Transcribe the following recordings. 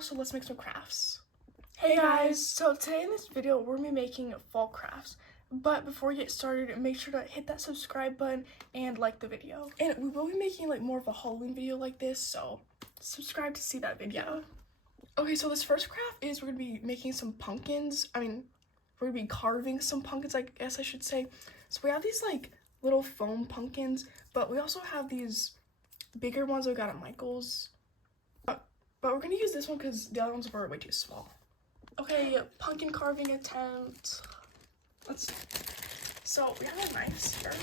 so let's make some crafts. Hey guys, so today in this video we're gonna be making fall crafts. But before we get started, make sure to hit that subscribe button and like the video. And we will be making like more of a Halloween video like this, so subscribe to see that video. Okay, so this first craft is we're gonna be making some pumpkins. We're gonna be carving some pumpkins, I guess I should say. So we have these like little foam pumpkins, but we also have these bigger ones that we got at Michael's. But we're gonna use this one because the other ones were way too small. Okay, pumpkin carving attempt. Let's see. So we have a knife here.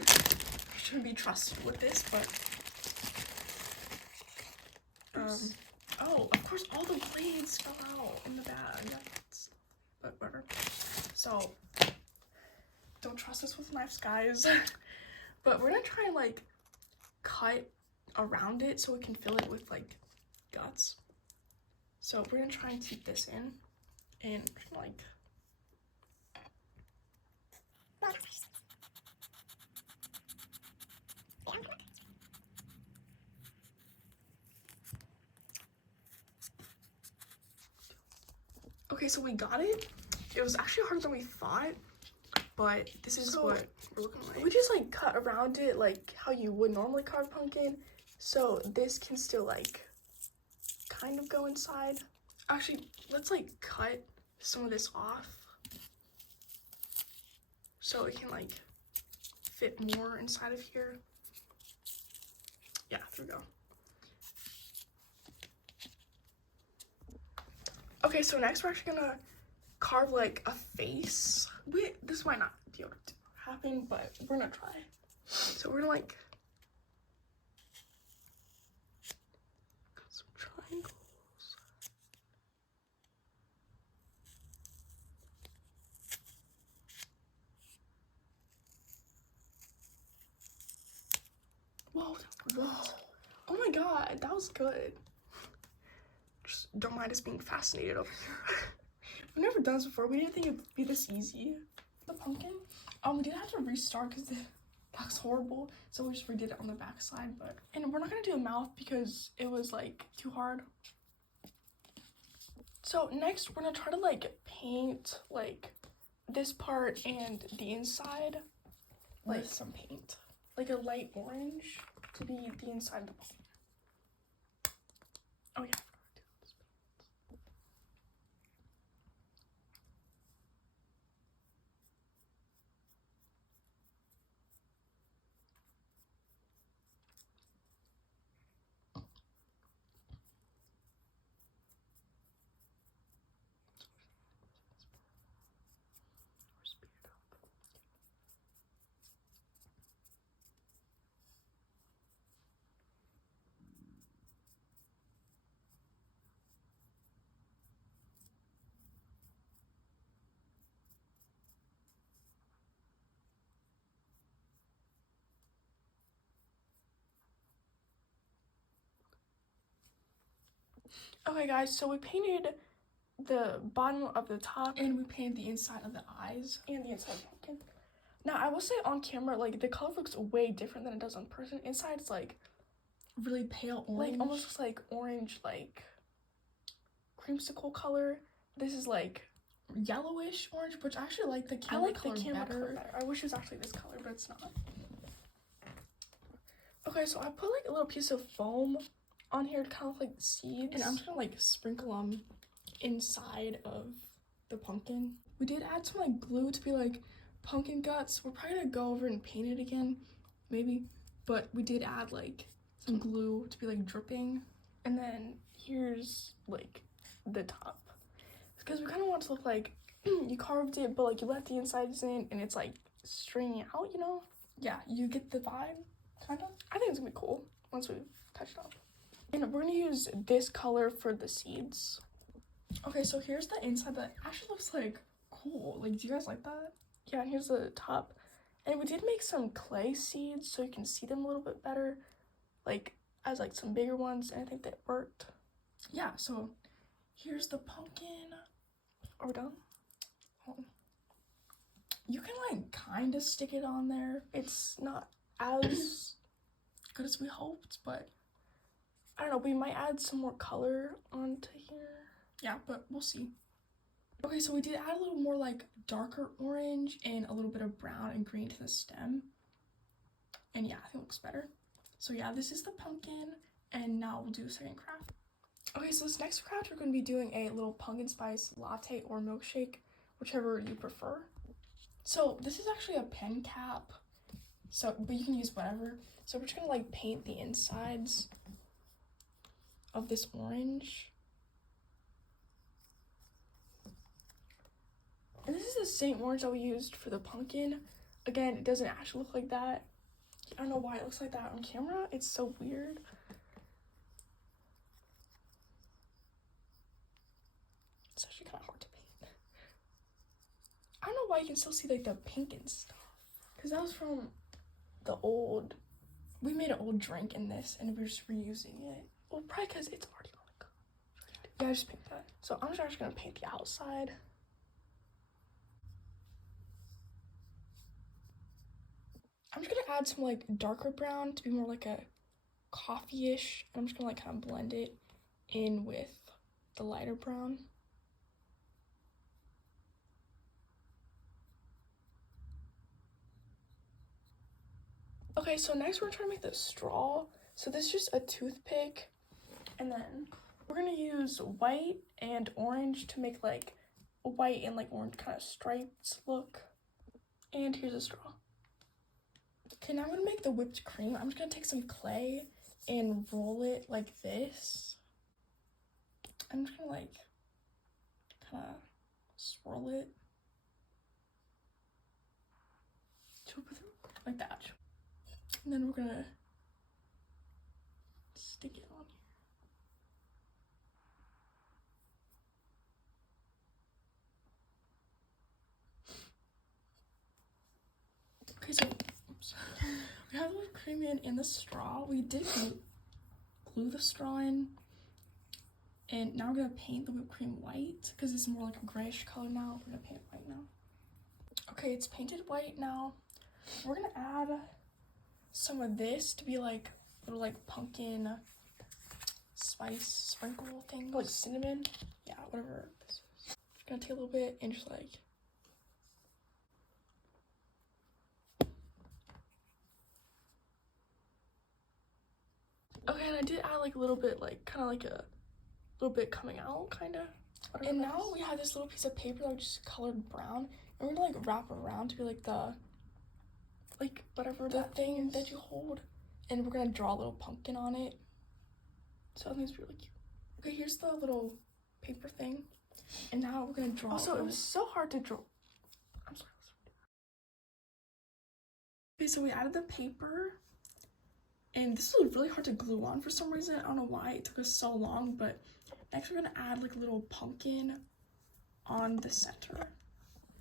I shouldn't be trusted with this, but oh, of course all the blades fell out in the bag. But whatever. So don't trust us with knives, guys. But we're gonna try and like cut around it so we can fill it with like guts. So we're gonna try and keep this in and like okay, so we got it. It was actually harder than we thought, but this is what we're looking like. We just like cut around it like how you would normally carve pumpkin, so this can still like kind of go inside. Actually, let's like cut some of this off so it can like fit more inside of here. Yeah, there we go. Okay, so next we're actually gonna carve like a face. This might not be able to happen, but we're gonna try. So we're gonna like cut some triangles. Whoa. Oh my god, that was good. Just don't mind us being fascinated over here. We've never done this before. We didn't think it'd be this easy. The pumpkin. We did have to restart because that was horrible. So we just redid it on the back side, and we're not gonna do a mouth because it was like too hard. So next we're gonna try to like paint like this part and the inside with some paint. Like a light orange to be the inside of the pumpkin. Oh yeah. Okay guys, so we painted the bottom of the top and we painted the inside of the eyes and the inside of the pumpkin. Now I will say on camera, like the color looks way different than it does on person. Inside it's like really pale orange. Like almost looks like orange, like creamsicle color. This is like yellowish orange, which I actually like the camera color better. I wish it was actually this color, but it's not. Okay, so I put like a little piece of foam on here to kind of like seeds, and I'm just gonna like sprinkle them inside of the pumpkin. We did add some like glue to be like pumpkin guts. We're probably gonna go over and paint it again, maybe, but we did add like some glue to be like dripping. And then here's like the top, because we kind of want it to look like you carved it, but like you let the insides in and it's like stringing out, you know? Yeah, you get the vibe, kind of. I think it's gonna be cool once we've touched it up. And we're gonna use this color for the seeds. Okay, so here's the inside that actually looks like cool. Like, do you guys like that? Yeah, and here's the top. And we did make some clay seeds so you can see them a little bit better, like as like some bigger ones, and I think that worked. Yeah, so here's the pumpkin. Are we done? You can like kind of stick it on there. It's not as good as we hoped, but I don't know, we might add some more color onto here. Yeah, but we'll see. Okay, so we did add a little more like darker orange and a little bit of brown and green to the stem. And yeah, I think it looks better. So yeah, this is the pumpkin, and now we'll do a second craft. Okay, so this next craft, we're going to be doing a little pumpkin spice latte or milkshake, whichever you prefer. So this is actually a pen cap, so but you can use whatever. So we're just going to like paint the insides of this orange. And this is the same orange that we used for the pumpkin. Again, it doesn't actually look like that. I don't know why it looks like that on camera. It's so weird. It's actually kind of hard to paint. I don't know why you can still see like the pink and stuff. Because that was from the old, we made an old drink in this and we're just reusing it. Well, probably because it's already on the cup. Yeah, I just paint that. So I'm just actually going to paint the outside. I'm just going to add some like darker brown to be more like a coffee-ish. I'm just going to like kind of blend it in with the lighter brown. Okay, so next we're trying to make the straw. So this is just a toothpick, and then we're gonna use white and orange to make like a white and like orange kind of stripes look. And here's a straw. Okay, now I'm gonna make the whipped cream. I'm just gonna take some clay and roll it like this. I'm just gonna like kind of swirl it like that. And then we're gonna stick it on here. Okay, so oops. We have the whipped cream in the straw. We did glue the straw in. And now we're gonna paint the whipped cream white because it's more like a grayish color now. We're gonna paint it white now. Okay, it's painted white now. We're gonna add some of this to be like little like pumpkin spice sprinkle thing, like cinnamon. Yeah, whatever this is. Just gonna take a little bit and just like okay, and I did add like a little bit, like kind of like a little bit coming out, kind of. And now we have this little piece of paper that we just colored brown, and we're gonna like wrap around to be like the, like whatever the thing that you hold, and we're gonna draw a little pumpkin on it. So I think it's really cute. Okay, here's the little paper thing, and now we're gonna draw. Also, it was so hard to draw. I'm sorry. Okay, so we added the paper, and this was really hard to glue on for some reason. I don't know why it took us so long, but next we're gonna add like a little pumpkin on the center.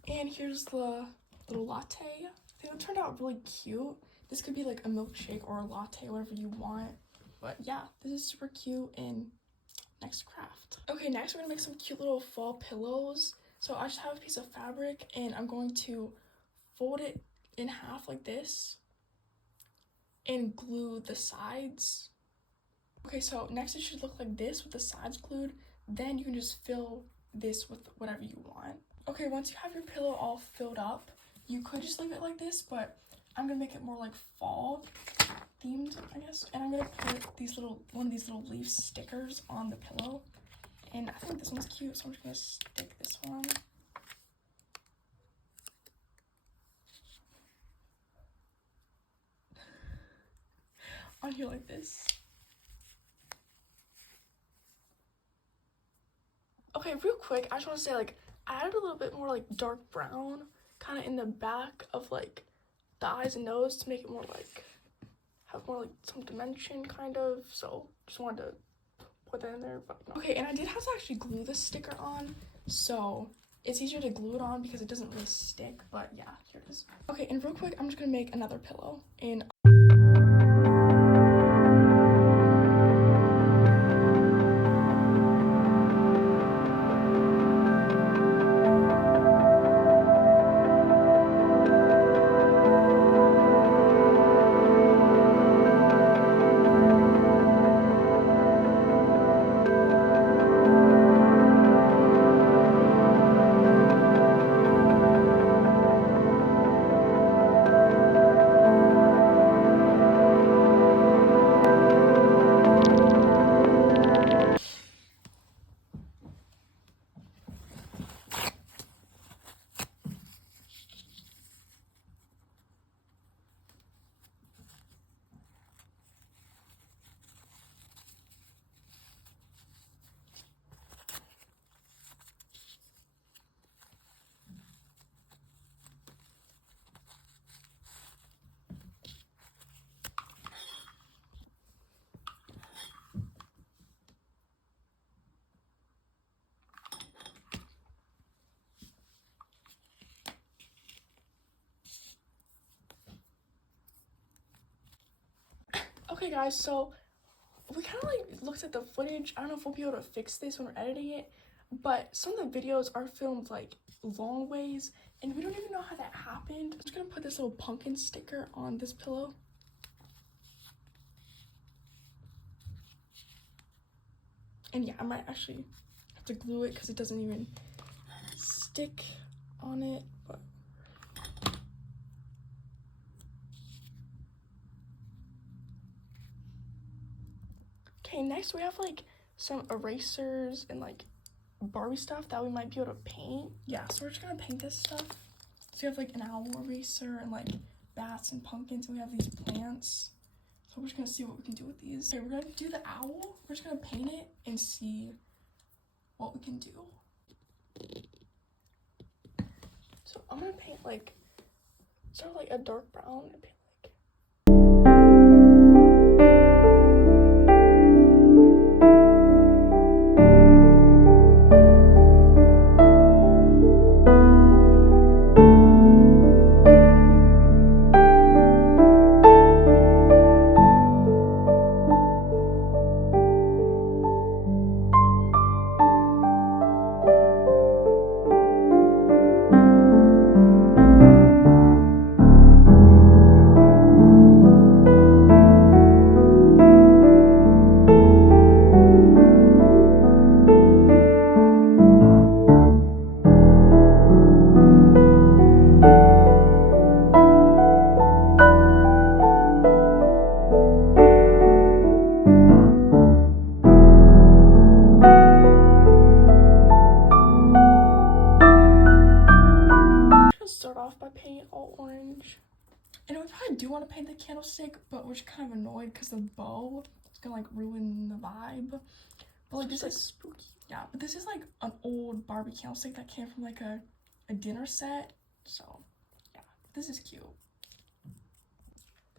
And here's the little latte. I think it turned out really cute. This could be like a milkshake or a latte, whatever you want. But yeah, this is super cute. And next craft. Okay, next we're gonna make some cute little fall pillows. So I just have a piece of fabric and I'm going to fold it in half like this and glue the sides. Okay, so next it should look like this with the sides glued. Then you can just fill this with whatever you want. Okay, once you have your pillow all filled up, you could just leave it like this, but I'm gonna make it more like fall themed, I guess. And I'm gonna put one of these little leaf stickers on the pillow. And I think this one's cute, so I'm just gonna stick this one on here like this. Okay, real quick, I just want to say, like, I added a little bit more, like, dark brown kind of in the back of, like, the eyes and nose to make it more, like, have more, like, some dimension, kind of. So, just wanted to put that in there. But no. Okay, and I did have to actually glue this sticker on, so it's easier to glue it on because it doesn't really stick. But, yeah, here it is. Okay, and real quick, I'm just going to make another pillow. And Okay guys, so we kind of like looked at the footage. I don't know if we'll be able to fix this when we're editing it, but some of the videos are filmed like long ways and we don't even know how that happened. I'm just gonna put this little pumpkin sticker on this pillow. And yeah, I might actually have to glue it because it doesn't even stick on it, but okay, next we have like some erasers and like Barbie stuff that we might be able to paint. Yeah, so we're just gonna paint this stuff. So we have like an owl eraser and like bats and pumpkins, and we have these plants. So we're just gonna see what we can do with these. Okay, we're gonna do the owl. We're just gonna paint it and see what we can do. So I'm gonna paint like sort of like a dark brown and paint like start off by painting all orange. And we probably do want to paint the candlestick, but we're just kind of annoyed because the bow is gonna like ruin the vibe. But like this is spooky. Yeah, but this is like an old Barbie candlestick that came from like a dinner set. So yeah, this is cute.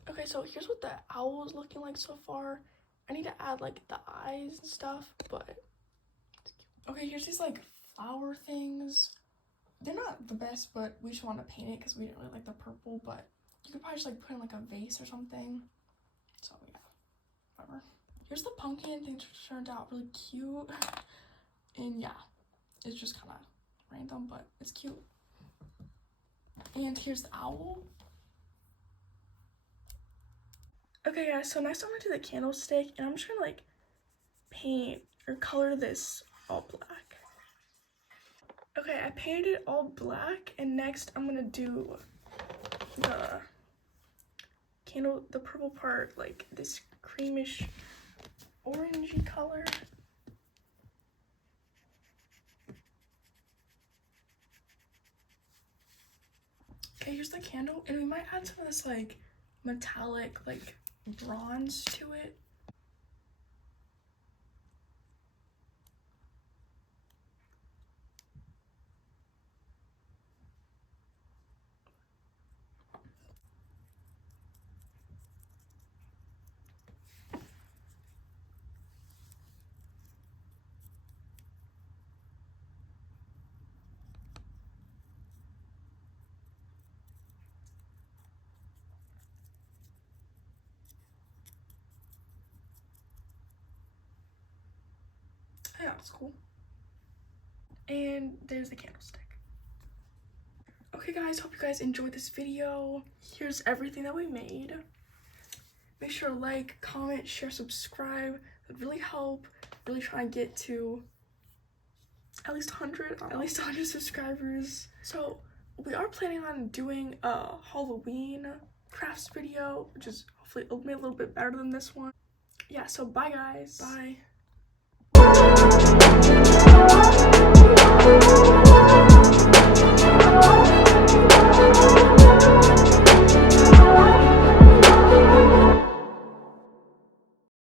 Okay, so here's what the owl is looking like so far. I need to add like the eyes and stuff, but it's cute. Okay, here's these like flower things. They're not the best, but we just want to paint it because we didn't really like the purple, but you could probably just like put in like a vase or something. So yeah, whatever. Here's the pumpkin. Things turned out really cute. And yeah, it's just kind of random, but it's cute. And here's the owl. Okay guys, so next I'm gonna do the candlestick, and I'm just gonna like paint or color this all black. Okay, I painted it all black, and next I'm gonna do the candle, the purple part, like this creamish orangey color. Okay, here's the candle, and we might add some of this like metallic like bronze to it. Yeah, it's cool. And there's the candlestick. Okay guys, hope you guys enjoyed this video. Here's everything that we made. Make sure to like, comment, share, subscribe. It would really help. Really trying to get to at least 100 subscribers. So we are planning on doing a Halloween crafts video, which is hopefully it'll be a little bit better than this one. Yeah, so bye guys. Bye.